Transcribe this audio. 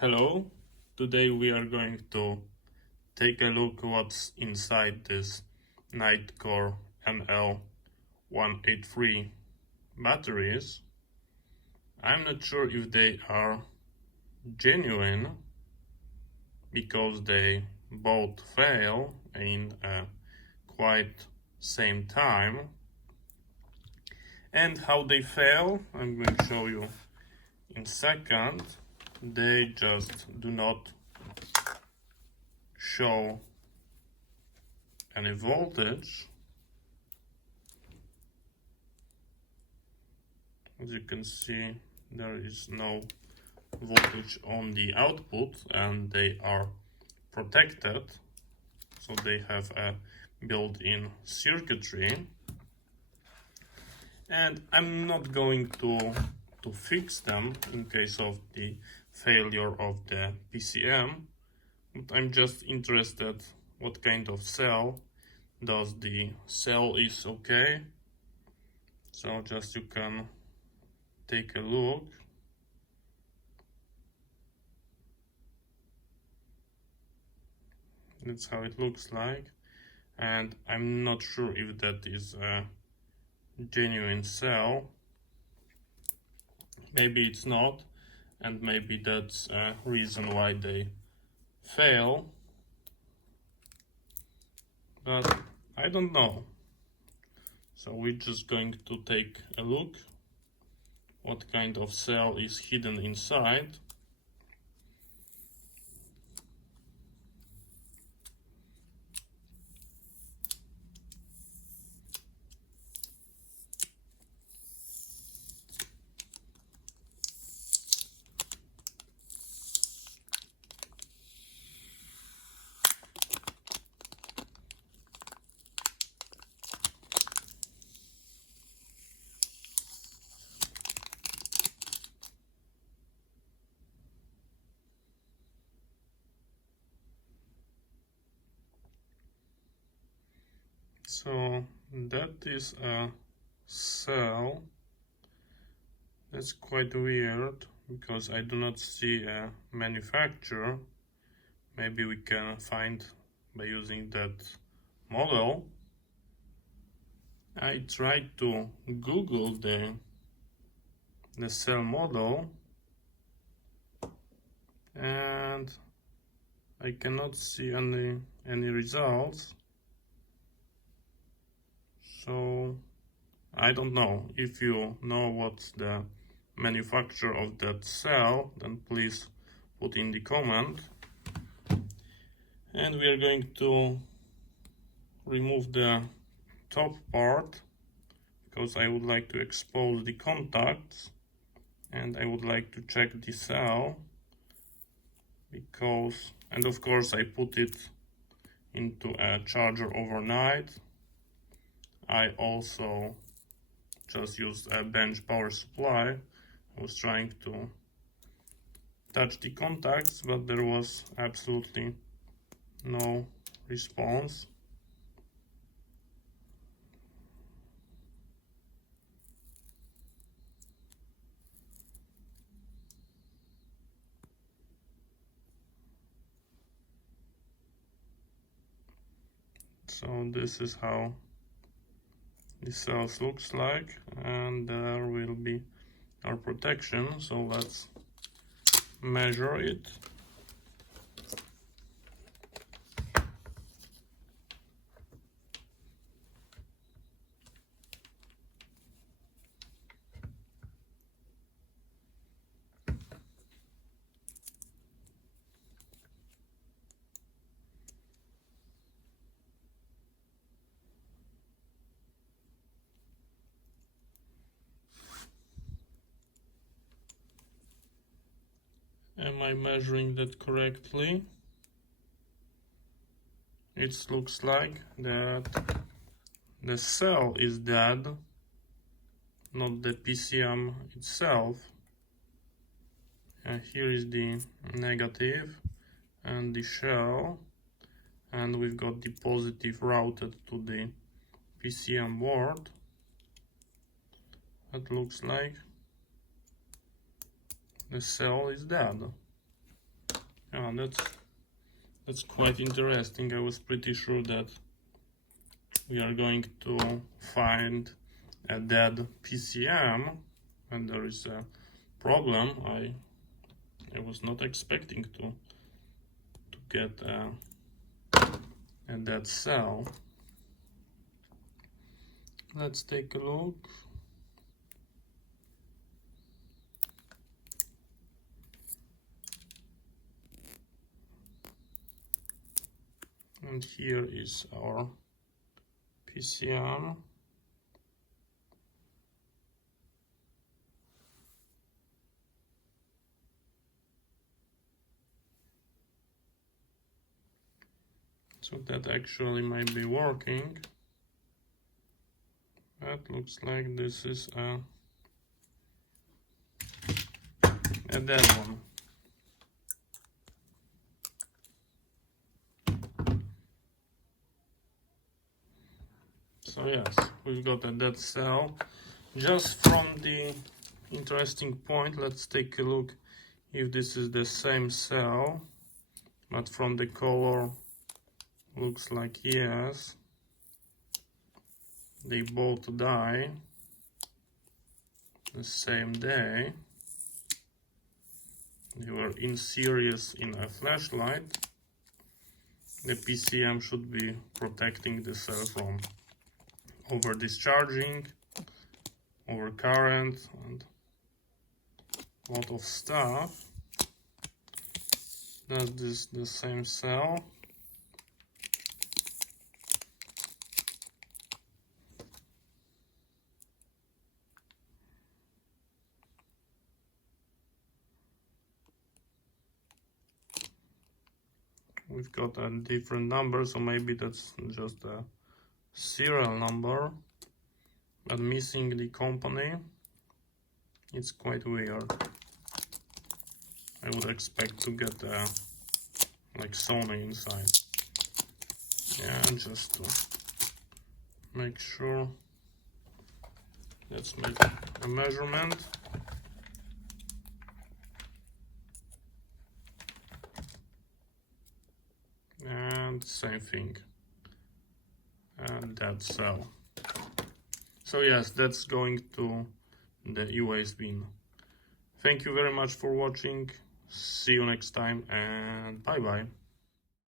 Hello, today we are going to take a look what's inside this Nitecore NL183 batteries. I'm not sure if they are genuine because they both fail in quite same time. And how they fail, I'm going to show you in a second. They just do not show any voltage. As you can see, there is no voltage on the output and they are protected, so they have a built-in circuitry. And I'm not going to fix them in case of the failure of the PCM, but I'm just interested what kind of cell. Does the cell is okay? So just you can take a look. That's how it looks like, and I'm not sure if that is a genuine cell. Maybe it's not, and maybe that's a reason why they fail, but I don't know. So we're just going to take a look what kind of cell is hidden inside. So that is a cell. That's quite weird because I do not see a manufacturer. Maybe we can find by using that model. I tried to Google the cell model and I cannot see any results. So I don't know. If you know what's the manufacturer of that cell, then please put in the comment. And we are going to remove the top part because I would like to expose the contacts and I would like to check the cell because, and of course I put it into a charger overnight. I also just used a bench power supply. I was trying to touch the contacts, but there was absolutely no response. So this is how the cells looks like, and there will be our protection. So let's measure it. Am I measuring that correctly? It looks like that the cell is dead, not the PCM itself. And here is the negative and the shell, and we've got the positive routed to the PCM board. That looks like the cell is dead. Yeah, that's quite interesting. I was pretty sure that we are going to find a dead PCM, and there is a problem. I was not expecting to get a dead cell. Let's take a look. And here is our PCM. So that actually might be working. That looks like this is a dead one. So yes, we've got a dead cell. Just from the interesting point, let's take a look if this is the same cell, but from the color looks like yes, they both die the same day. They were in series in a flashlight. The PCM should be protecting the cell from over discharging, over current, and a lot of stuff. Does this the same cell? We've got a different number, so maybe that's just a serial number, but missing the company. It's quite weird. I would expect to get like Sony inside. Yeah, just to make sure. Let's make a measurement. And same thing. And that cell. So yes, that's going to the e-waste bin. Thank you very much for watching. See you next time, and bye bye.